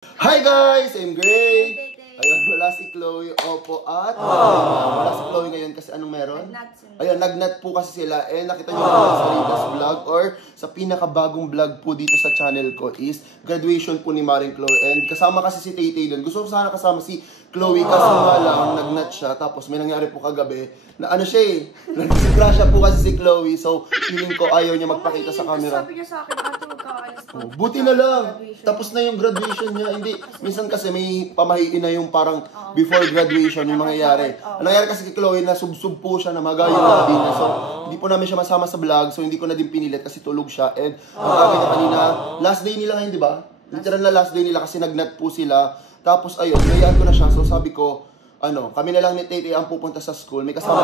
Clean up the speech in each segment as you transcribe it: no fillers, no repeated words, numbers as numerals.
Hi guys! I'm Gray! Ayun, wala si Chloe. Opo, at wala si Chloe ngayon kasi anong meron? Ayun, nagnat po kasi sila. Nakita nyo naman sa latest vlog or sa pinakabagong vlog po dito sa channel ko is graduation po ni Maring Chloe. And kasama kasi si Tay doon. Gusto ko sana kasama si Chloe kasi nga lang, nagnat siya. Tapos may nangyari po kagabi na ano siya eh. Nagsikrasya po kasi si Chloe. So, feeling ko ayaw niya magpakita sa camera. Sabi niya sa akin, Buti na lang. Tapos na yung graduation niya. Hindi, minsan kasi may pamahiin na yung parang before graduation yung mangyayari. Ang nangyari kasi kay Chloe na subsub po siya na magayon na din. So, hindi po namin siya masama sa vlog. So, hindi ko na din pinilit kasi tulog siya. And, ang niya kanina, last day nila ngayon, di ba? Literal na last day nila kasi nagnat po sila. Tapos, ayun, nayaan ko na siya. So, sabi ko, kami na lang ni Tay ang pupunta sa school. May kasama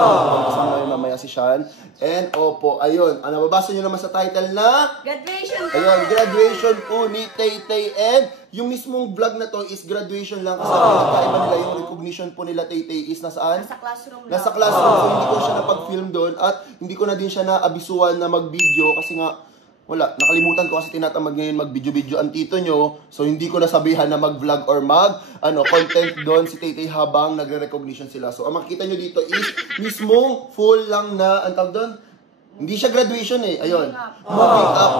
namin mamaya si Sean. And, opo, ayun. Mababasa nyo naman sa title na graduation. Ayun, graduation po ni Tay. And, yung mismong vlog na to is graduation lang. Kasi nagkaiba nila yung recognition po nila Tay is nasaan? Nasa classroom lang. Nasa classroom. So, hindi ko siya napag-film doon. At, hindi ko na din siya naabisuan na mag-video. Kasi nga, wala, nakalimutan ko kasi tinatamad ngayon mag-video-video ang tito nyo. So, hindi ko nasabihan na mag-vlog or content doon si Tay habang nagre-recognition sila. So, ang makikita nyo dito is mismong full lang na, ang tawag doon? Hindi siya graduation eh. Ayun. Moving up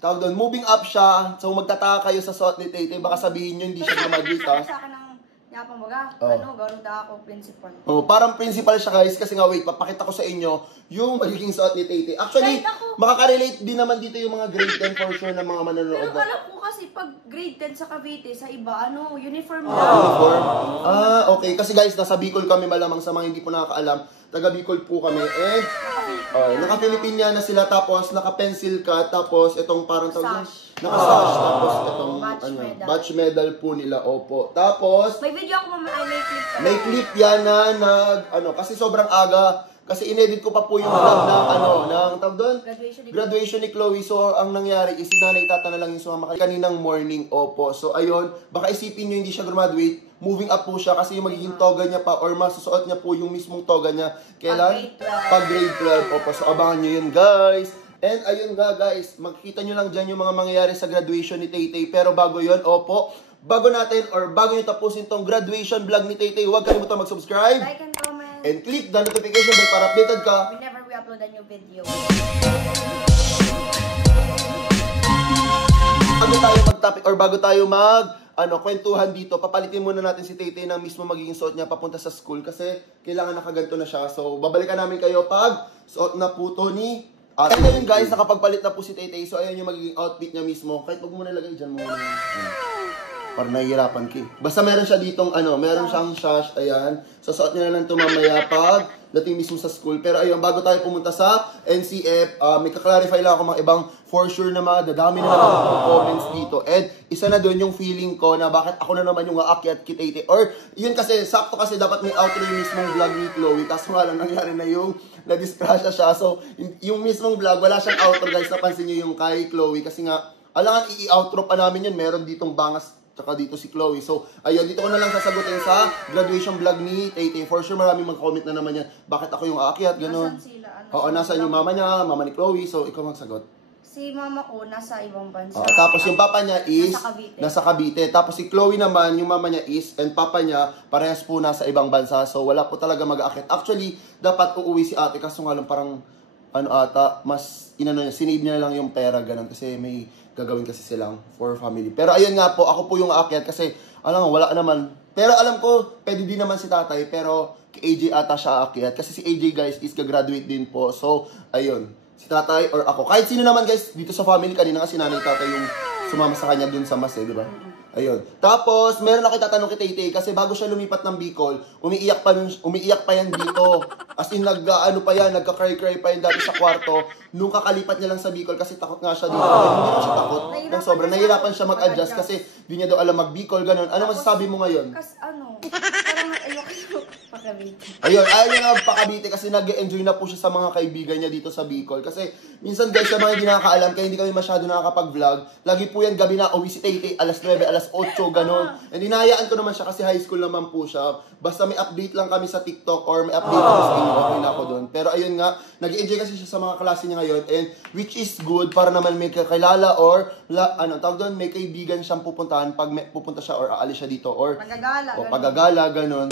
tawag doon, moving up siya. So, magtataka kayo sa suot ni Tay. Baka sabihin nyo, hindi siya graduate ha. Sa akin ng yapang baga, gano'n ako, principal. Parang principal siya guys, kasi nga wait, papakita ko sa inyo yung magiging suot ni Tay. Actually, makaka-relate din naman dito yung mga grade 10 for sure na mga manonood. Pero alam ko kasi pag grade 10 sa Cavite, sa iba, uniform lang. Uniform? Okay. Kasi guys, nasa Bicol kami malamang sa mga hindi po nakakaalam. Taga Bicol po kami. And, naka-Pilipinya na sila, tapos naka-pencil cut, tapos itong parang naka-sash, tapos itong batch medal po nila, opo. Tapos, may video ako mamaya, may clip. May clip yan na kasi sobrang aga. Kasi inedit ko pa po yung vlog ng tawag doon? Graduation ni Chloe. So, ang nangyari is si nanay tata na lang yung sumama kaninang morning, opo. So, ayun, baka isipin nyo hindi siya graduate. Moving up po siya kasi yung magiging toga niya pa or masusuot niya po yung mismong toga niya. Kailan? Pag grade 12. Opo, so abangan nyo yun, guys. And ayun nga, guys, makikita nyo lang dyan yung mga mangyayari sa graduation ni Tay. Pero bago yun, opo, bago nyo tapusin tong graduation vlog ni Tay, huwag kalimutan mag-subscribe. Like and comment. And click the notification bell para updated ka whenever we upload a new video. Bago tayo mag-topic or bago tayo kwentuhan dito, papalitin muna natin si Tay ng mismo magiging suot niya papunta sa school kasi kailangan nakaganto na siya. So, babalikan namin kayo pag suot na po to ni Ate. And ayun guys, nakapagpalit na po si Tay. So, ayun yung magiging outfit niya mismo. Kahit wag mo nalagay dyan muna. Para nahihirapan ki. Basta meron siya ditong meron siyang sash, ayan. So, suot niya na lang ito mamaya pag dating mismo sa school. Pero ayun, bago tayo pumunta sa NCF, may kaklarify lang ako mga ibang for sure na dadami na naman yung comments dito. And isa na doon yung feeling ko na bakit ako na naman yung aakyat kay Tay. Or yun kasi, sakto kasi dapat may outro yung mismong vlog ni Chloe. Kaso nga lang nangyari na yung na-discrasha siya. So, yung mismong vlog, wala siyang outro guys. Napansin nyo yung kay Chloe. Kasi nga, alangan i-outro pa namin yun. Meron ditong bangas tsaka dito si Chloe. So, ayun, dito ko na lang sasagutin sa graduation vlog ni Tay. For sure, maraming mag-comment na naman yan. Bakit ako yung aakyat? Ganon. Nasaan sila? Oo, nasaan yung mama niya, mama ni Chloe. So, ikaw magsagot. Si mama ko nasa ibang bansa. Tapos yung papa niya is nasa Cavite. Tapos si Chloe naman, yung mama niya is, and papa niya, parehas po nasa ibang bansa. So, wala po talaga mag-aakyat. Actually, dapat uuwi si ate. Kaso nga lang parang, mas, sinave niya lang yung pera, ganun. Kasi may gagawin kasi silang for family. Pero ayun nga po, ako po yung aakyat kasi, wala naman. Pero alam ko, pwede din naman si tatay, pero kay AJ ata siya aakyat. Kasi si AJ guys is gagraduate din po. So, ayun. Si tatay or ako. Kahit sino naman guys, dito sa family, kanina nga si nanay tatay yung sumama sa kanya dun sa mas di ba? Ayun. Tapos, meron ako itatanong kay Tay kasi bago siya lumipat ng Bicol, umiiyak pa yan dito. As in, nagka-cry-cry pa yan dati sa kwarto. Nung kakalipat niya lang sa Bicol kasi takot nga siya dito. Hindi na siya takot. Sobrang nahihirapan siya mag-adjust kasi di niya daw alam mag-Bicol, ganun. Ano masasabi mo ngayon? Kasi parang ayoko pakabite. Ayun, ayaw niya nga pakabite kasi nag-enjoy na po siya sa mga kaibigan niya dito sa Bicol. Kasi minsan guys, sa mga hindi nakakaalam, kaya hindi kami masyado nakakapag-vlog, lagi po yan gabi na uwi si Tay, alas 9, alas 8, ganun. And hinahayaan ko naman siya kasi high school naman po siya. Basta may update lang kami sa TikTok or may update kami sa inyo, okay na ako doon. Pero ayun nga, nag-enjoy kasi siya sa mga klase niya ngayon and which is good para naman may kakilala or tawag doon, may kaibigan siyang pupuntahan pag pupunta siya or aalis siya dito or Pagagala. o pagagala, ganun.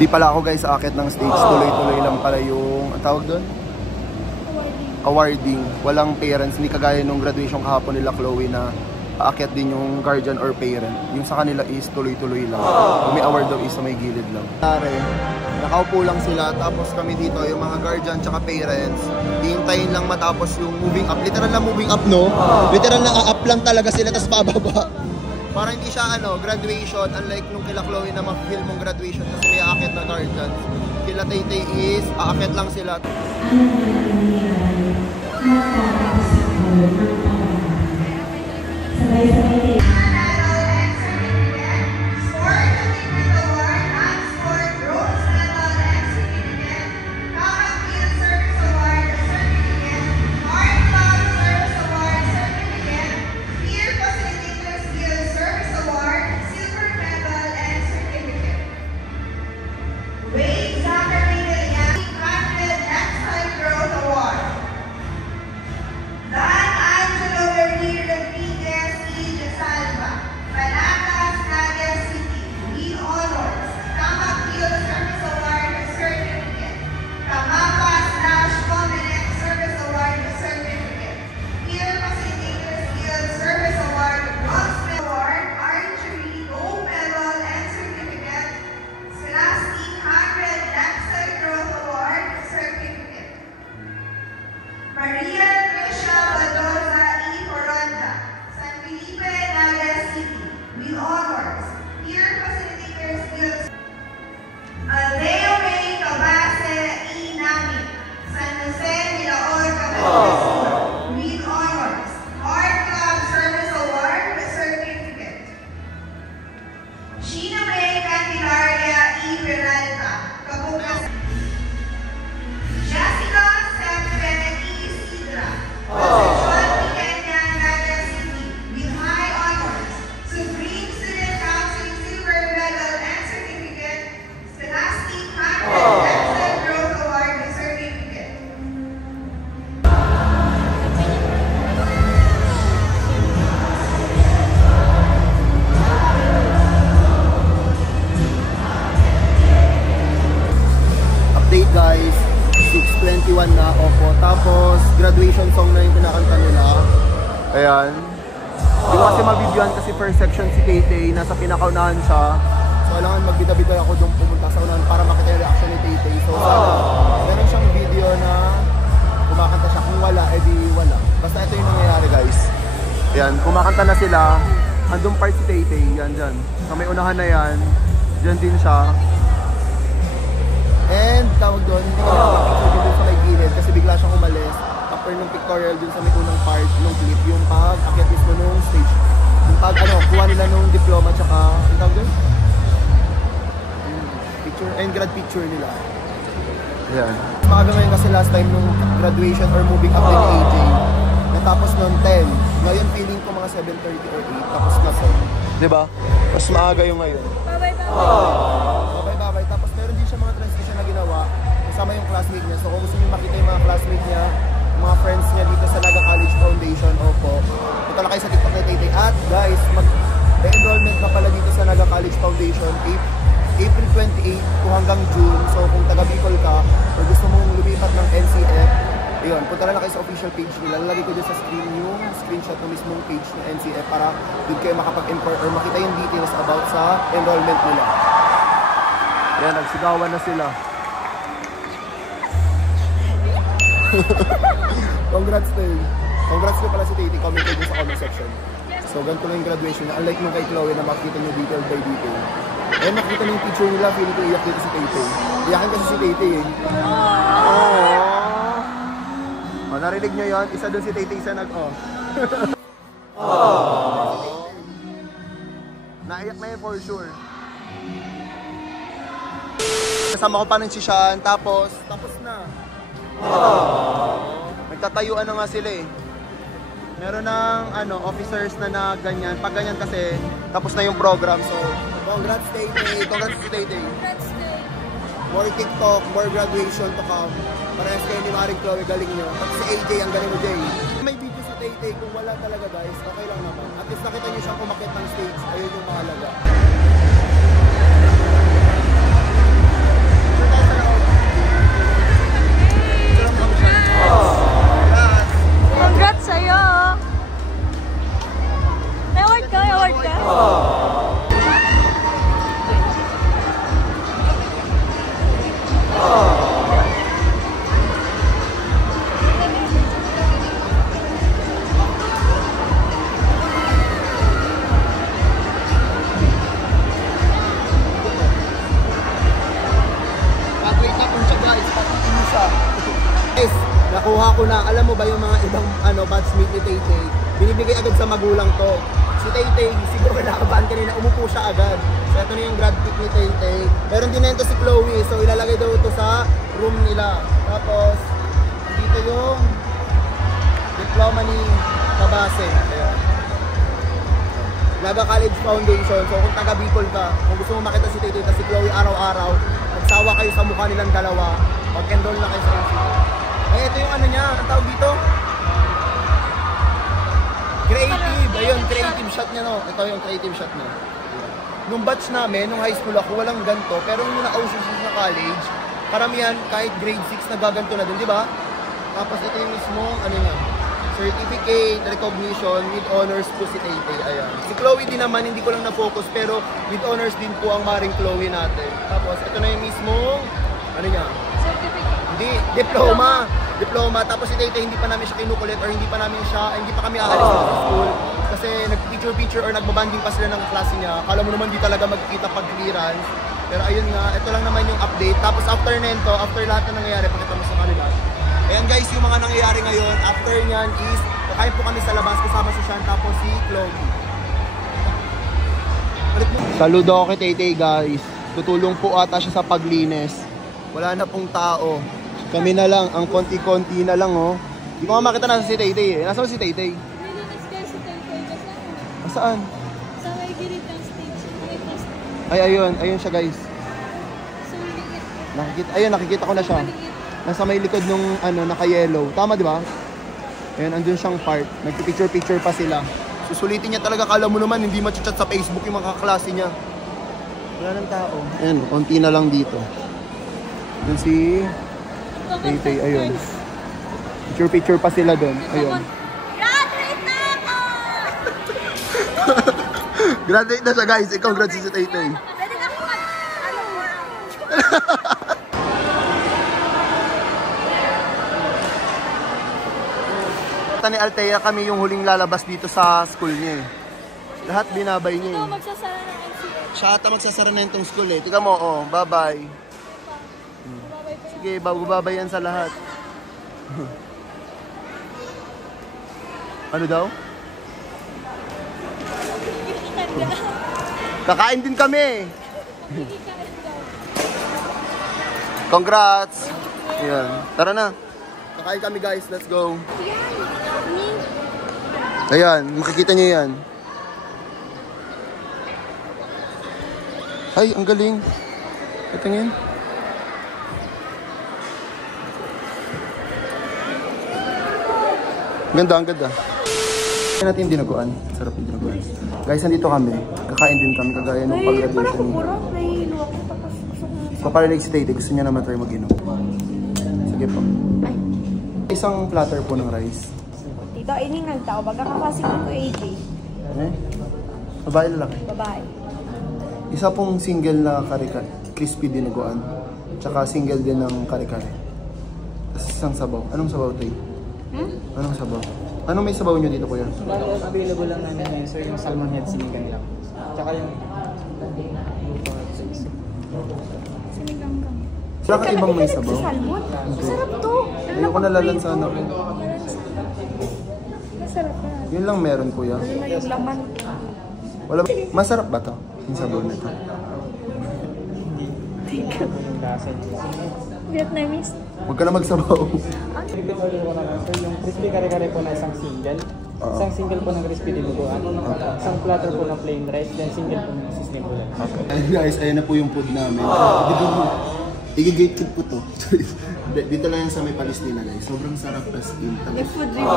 Hindi pala ako guys aakit ng stage, tuloy-tuloy lang pala yung, ang tawag doon? Awarding. Walang parents, hindi kagaya nung graduation kahapon nila Chloe na aakyat din yung guardian or parent. Yung sa kanila is tuloy-tuloy lang. Kung may award daw is sa may gilid lang. Pare, nakaupo lang sila, tapos kami dito, yung mga guardian tsaka parents, hihintayin lang matapos yung moving up. Literal na moving up, no? Literal na up lang talaga sila, tapos pababa. Para hindi siya graduation, unlike nung kila Chloe na mag-film mong graduation kasi may aakyat na guardians. Kila Tay-Tay is, aakyat lang sila. Guys, 6:21 na, opo. Tapos, graduation song na yung pinakanta nila. Ayan. Hindi ko kasi mabibigyan kasi first section si Tay-Tay, nasa pinakaunahan siya. So, kailangan magbida-bida ako doon pumunta sa unahan para makita yung reaction ni Tay-Tay. So, meron siyang video na kumakanta siya. Kung wala, edi wala. Basta ito yung nangyayari, guys. Ayan, kumakanta na sila. Andun part si Tay-Tay, yan dyan. Sa may unahan na yan, dyan din siya. And tawag doon, hindi ko nakapicture din sa may gilid kasi bigla siyang umalis. After nung pictorial dun sa may unang part nung clip, yung pag-akit mismo nung stage. Yung pag kuha nila nung diploma tsaka, yung tawag doon? Picture, and grad picture nila. Yan. Maaga ngayon kasi last time nung graduation or moving up din ni AJ. Natapos noon 10. Ngayon feeling ko mga 7:30 or 8. Tapos na po. Diba? Mas maaga yung ngayon. Babay-babay. Tapos meron din siya mga transition na ginawa kasama yung classmate niya. So kung gusto niyo makita yung mga classmate niya, mga friends niya dito sa Naga College Foundation, opo. Punta lang kayo sa TikTok na Tay-Tay. At guys, mag-enrollment na pala dito sa Naga College Foundation April 28 kung hanggang June. So kung taga Bicol ka or gusto mong lumipat ng NCF, ayun, punta lang kayo sa official page nila. Lalagay ko dyan sa screen yung screenshot ng mismong page ng NCF para doon kayo makapag-inquire or makita yung details about sa enrollment nila. Ayan, nagsigawan na sila. Congrats Tay. Congrats nyo pala si Tay. Comment nyo sa comment section. So ganito lang yung graduation na unlike nung kay Chloe na makikita nyo detail by detail. Eh makikita nyo yung picture nila, feeling ko iyak dito si Tay. Iyakin kasi si Tay eh. Oh, narinig nyo yun? Isa doon si Tay isa naiyak na yun for sure. Kasama ko pa ng si Sean, tapos na. Nagtatayuan na nga sila eh. Meron ng officers na ganyan. Pag ganyan kasi, tapos na yung program. So, congrats Tay. Congrats si Tay. More TikTok, more graduation to come. Parehas kayo ni Maring Chloe, galing nyo. Pati si AJ, ang galing mo Jay. May video si Tay. Kung wala talaga guys, okay lang naman. At least nakita nyo siyang kumakit ng stage. Ayun yung mahalaga. Congrats sa'yo! May award ka? Nakuha ko na, alam mo ba yung mga ibang batchmate ni Tay, binibigay agad sa magulang to. Si Tay, siguro kinakabahan kanina, umupo siya agad. So ito na yung grad pick ni Tay. Meron din ito si Chloe, so ilalagay daw ito sa room nila. Tapos, dito yung diploma ni Tabase. Ayan. Laga College Foundation. So kung taga Bicol ka, kung gusto mo makita si Tay at si Chloe araw-araw, magsawa kayo sa mukha nilang dalawa, mag-enroll na kayo sa institute. Eh, ito yung niya, ang tawag dito? Creative. Ayun, creative shot niya, no? Ito yung creative shot niya. Nung batch namin, nung high school ako, walang ganito. Pero nung na-auso sa college, karamihan, kahit grade 6, nagaganto na din, di ba? Tapos ito yung mismo, niya, certificate, recognition, with honors po si Tay. Ayan. Si Chloe din naman, hindi ko lang na-focus, pero with honors din po ang Maring Chloe natin. Tapos ito na yung mismo, niya? Certificate. Hindi, diploma. Tapos si Tay, hindi pa namin siya kinukulit or hindi pa kami aalis sa school. Kasi nag-picture or nagbabanding pa sila ng klase niya. Akala mo naman di talaga magkikita pag clearance. Pero ayun nga, ito lang naman yung update. Tapos after nento, after lahat na nangyayari, pakita mo sa kanila. Ayan guys, yung mga nangyayari ngayon, after nyan is, kakain po kami sa labas kasama si Sean, tapos si Chloe. Saludo ako kay Tay guys. Tutulong po ata siya sa paglinis. Wala na pong tao. Kami na lang, ang konti-konti na lang oh. Hindi ko nga makita nasa si Tay eh. Nasaan si Tay? Nilinis kayo si Tay kasama. Saan? Sa may gilid ng stage. Ay, ayun siya guys. So, Nakikita ko na siya. Nasa may likod nung naka-yellow. Tama di ba? Ayun, andun siyang part. Nagpipicture-picture pa sila. Susulitin niya talaga, kala mo naman, hindi machat sa Facebook yung mga kaklase niya. Wala ng tao. Ayun, konti na lang dito. Yun si Tay, ayun. Picture pa sila doon. Ayun. Graduate na ako! Graduate na siya guys. Congrats si Tay. Pwede ka po Ni Althea kami yung huling lalabas dito sa school niya eh. Lahat binabay niya eh. magsasara ng NCA. Siya ata magsasara na itong school eh. Tika mo, bye-bye. Sige, babay yan sa lahat. Ano daw? Kakain din kami. Congrats. Ayan. Tara na. Kakain kami guys. Let's go. Ayan. Makikita niyo yan. Ay, ang galing. Patingin. Ang ganda. Kaya natin yung dinaguan. Sarap yung dinaguan. Guys, nandito kami. Kakain din kami kagaya ng pag-graduation. Paparinig si Tay. Gusto niya naman tayo mag-inom. Sige po. Isang platter po ng rice. Tito, iningan tao. Baga kakasik ko AJ. Babae lalaki. Babae. Isa pong single na crispy dinaguan. Tsaka single din ng kare-kare. Tapos isang sabaw. Anong sabaw, Tay? Anong sabaw? Anong may sabaw nyo dito, kuya? Bale, available lang namin ngayon, sir, yung salmon head sinigang lang. Tsaka yung... Wala ka ibang may sabaw? Salmon? Masarap to. Ayoko nalalansan ako. Masarap na. Yun lang meron, kuya. Ano na yung laman? Wala. Masarap ba to? Yung sabaw na ito. Yung lasa niya. Vietnamese? Huwag ka na magsabaw. Repeat order ko naman, sir, yung crispy kare-kare po na isang single. Isang single po ng crispy dinuguan. Isang platter po ng plain rice, then single po ng sisling ulam. Ayun guys, ayan na po yung food namin. Igigate po to. Dito lang yan sa may Palestina guys. Sobrang sarap as in. Food review.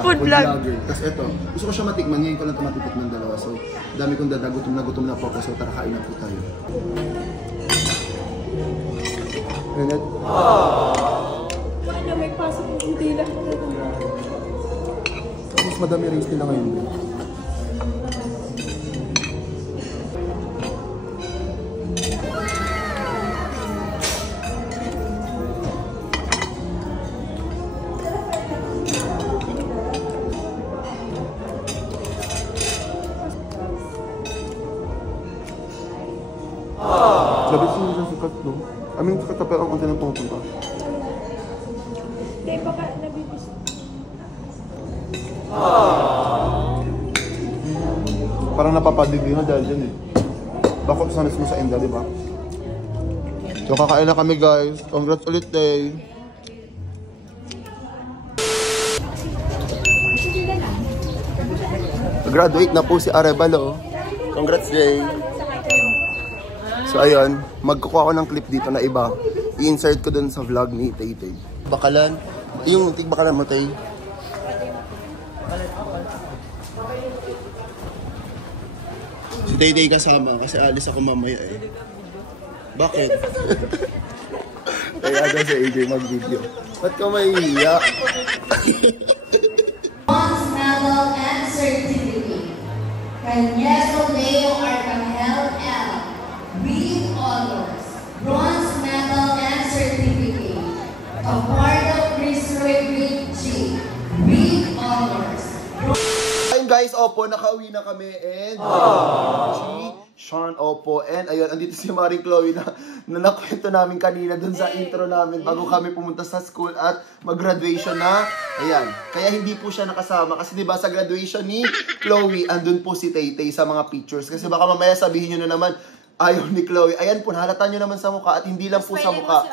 Food vlog. Tapos ito, gusto ko siya matikman. Ngayon ko lang ito matitikman dalawa. So, dami kong gutom na po ako. So, tara kain na po tayo. Renat? Ano, may pasok ng hindi lang. Mas madami rings nila ngayon. Labis yung isang sikat, no? I mean, sikat na pero ang konti ng pumupunta. Hindi, baka nabibis. Parang napapadigli na dahil dyan eh. Bakit sa mismo sa Inda, di ba? So, kakain na kami guys. Congrats ulit, Tay. Graduate na po si Arevalo. Congrats, Jay. So, ayun. Magkukuha ko ng clip dito na iba. I-insert ko dun sa vlog ni Tay Tay. Bakalan. Yung bakalan mo, Tay. Si Tay Tay kasama kasi alis ako mamaya eh. Bakit? Kaya daw si AJ mag-video. Ba't ka mahihiya? Bronze medal and certificate. Cañedo Leo Arcangel L. With honors. Bronze medal and certificate. Capardo Crisroy Grade G. With honors. Ayun guys, opo, nakauwi na kami and si Sean, opo, and ayun, andito si Maring Chloe na nakwento namin kanina dun sa intro namin bago kami pumunta sa school at mag-graduation na. Ayan, kaya hindi po siya nakasama kasi diba sa graduation ni Chloe, andun po si Tay-Tay sa mga pictures kasi baka mamaya sabihin nyo na naman, ayaw ni Chloe. Ayan po, nahalata nyo naman sa mukha at hindi lang po sa mukha.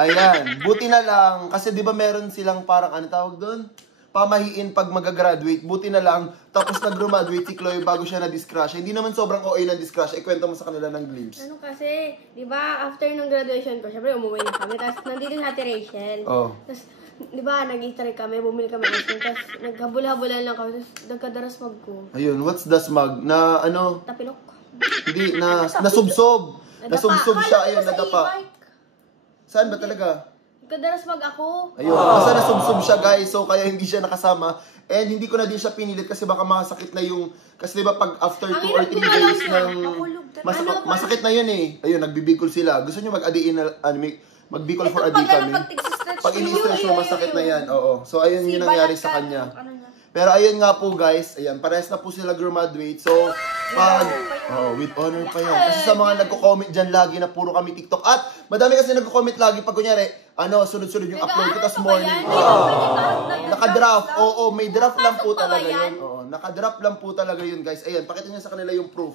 Ayan, buti na lang kasi diba meron silang parang ano tawag dun? Pamahiin pag mag-graduate, buti na lang, tapos nag-graduate si Chloe bago siya na-discrush. Hindi naman sobrang OA na-discrush, ikwento mo sa kanila ng glimpse. Ano kasi, di ba, after nung graduation ko, syempre umuwi na kami, tapos nandito si Ate Rachel. Oh. Tapos, di ba, nag-easter kami, bumili kami ice cream, tapos naghabol-habulan lang kami, tapos nagkadarasmag ko. Ayun, what's the smug? Na ano, Tapilok. hindi, nasubsob. Nasubsob siya, ayun, nadapa. Saan ba talaga? Nagkadarasmag ako. Ayun, basta nasubsob siya guys, so kaya hindi siya nakasama. And hindi ko na din siya pinilit kasi baka masakit na yung, kasi diba pag after 2 or 3 days ng, masakit na yun eh. Ayun, nagbibikol sila. Gusto nyo mag-adiin na, mag-bicol for adi kami. Pag ini-stretch mo, masakit na yan. Oo. So ayun yung nangyari sa kanya. Pero ayun nga po guys, ayan, parehas na po sila graduate. So, with honor pa yan. Kasi sa mga nagko-comment dyan lagi na puro kami TikTok. At madami kasi nagko-comment lagi pag kunyari, sunod-sunod yung upload ko, tas morning. Naka-draft. Oo, may draft lang po talaga yun. Oo, naka-draft lang po talaga yun guys. Ayan, pakita niyo sa kanila yung proof.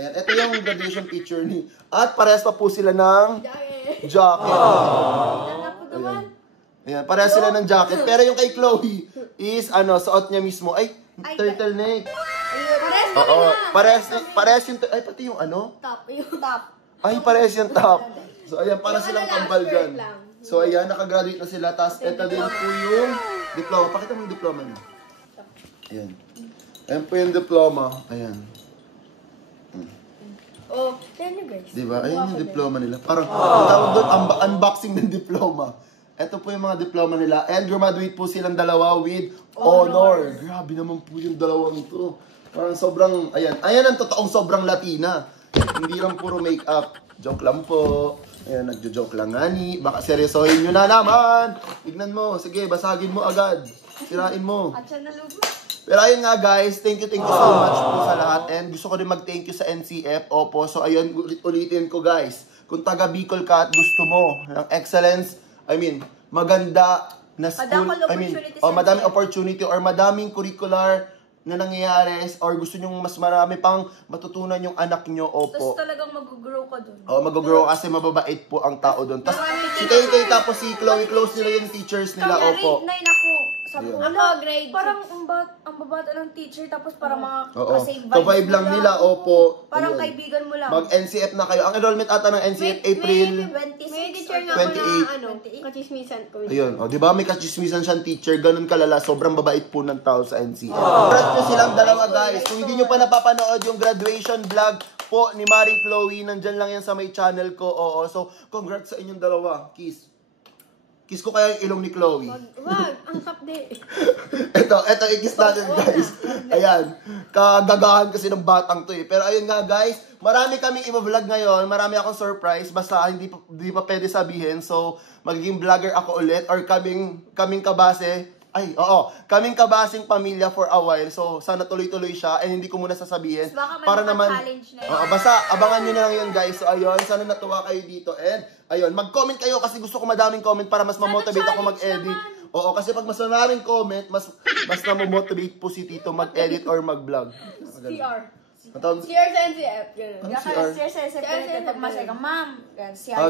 Ayan, ito yung graduation picture ni. At parehas pa po sila ng jacket. Ayan. Ayan, parehas sila ng jacket. Pero yung kay Chloe is, suot niya mismo. Ay, turtleneck. Oo, parehas yung, ay, pati yung Top. Yung top. ay, parehas yung top. So, ayan, para silang kambal dyan. So, ayan, nakagraduate na sila. Tapos, ito din po yung diploma. Pakita mo yung diploma niya. Ayan. Ayan po yung diploma. Ayan. Oh, tignan nyo guys. Diba? Ayan yung diploma nila. Parang, ang tawag doon, unboxing ng diploma. Ito po yung mga diploma nila. And graduate po silang dalawa with honor. Grabe naman po yung dalawang ito. Parang sobrang, ayan. Ayan ang totoong sobrang Latina. Hindi lang puro makeup. Joke lang po. Ayan, nagjo-joke lang nga ni. Baka seryosohin nyo na naman. Tignan mo. Sige, basagin mo agad. Sirain mo. At siya nalubo. Pero ayun nga guys, thank you so much po sa lahat. And gusto ko rin mag-thank you sa NCF. Opo, so ayun, ulitin ko guys. Kung taga Bicol ka at gusto mo ng excellence, I mean, maganda na school. Madaming opportunity or madaming curricular na nangyayari or gusto nyong mas marami pang matutunan yung anak nyo, opo. Tapos talagang mag-grow ka dun. Mag-grow kasi mababait po ang tao doon. Tapos si Tay tapos si Chloe, close nila yung teachers nila, Kaya opo. grade 9 ako. Sabi ko, Ako, grade parang ang babata ng teacher, tapos parang mga Oo. kasi Ka-vibe lang nila, opo. Parang Ayun. kaibigan mo lang. Mag-NCF na kayo. Ang enrollment ata ng NCF, April. May teacher nga 28. ako na kachismisan ko. Ayun, di ba may kachismisan siyang teacher, ganun kalala, sobrang babait po ng tao sa NCF. Congrats nyo silang dalawa guys. Kung hindi nyo pa napapanood yung graduation vlog po ni Maring Chloe, nandyan lang yan sa may channel ko, oo. So, congrats sa inyong dalawa. Kiss. Kiss ko kaya yung ilong ni Chloe. Wag, ang kapde. Ito, i-kiss natin guys. Ayan, kagagahan kasi ng batang to eh. Pero ayun nga guys, marami kami i-vlog ngayon, marami akong surprise, basta hindi pa pwede sabihin. So, magiging vlogger ako ulit or kaming kabase. Kaming kabasing pamilya for a while. So, sana tuloy-tuloy siya and hindi ko muna sasabihin. Baka may Para mga naman, challenge na yun. basta abangan nyo na lang yun guys. So, ayun, sana natuwa kayo dito. And, ayun, mag-comment kayo kasi gusto ko madaming comment para mas ma-motivate ako mag-edit. Oo, kasi pag mas maraming comment, mas na-motivate po si Tito mag-edit or mag-vlog. CR. Matawag- CR sa NCF. Ganun. Ano Kaya CR? siya pag masaya ka, ma'am.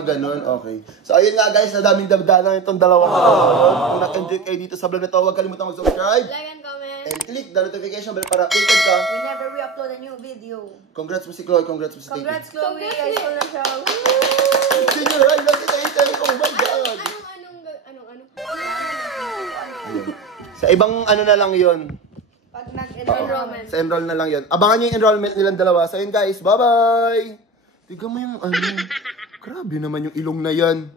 Ganun, okay. So, ayun nga guys, nadaming dabdalan itong dalawang Kung nag-enjoy kayo dito sa vlog na ito, huwag kalimutan mag-subscribe. Like and comment. And click the notification bell para updated ka. Whenever we upload a new video. Congrats mo si Chloe, congrats mo si Tito. Congrats, Chloe. I saw na siya. Senior high lang si Tito. Oh my God. Anong Ayun. Sa ibang ano na lang yun. Pag nag-enrollment. Sa enroll na lang yun. Abangan nyo yung enrollment nilang dalawa. So yun guys, bye-bye! Tignan mo yung ano. Grabe naman yung ilong na yan.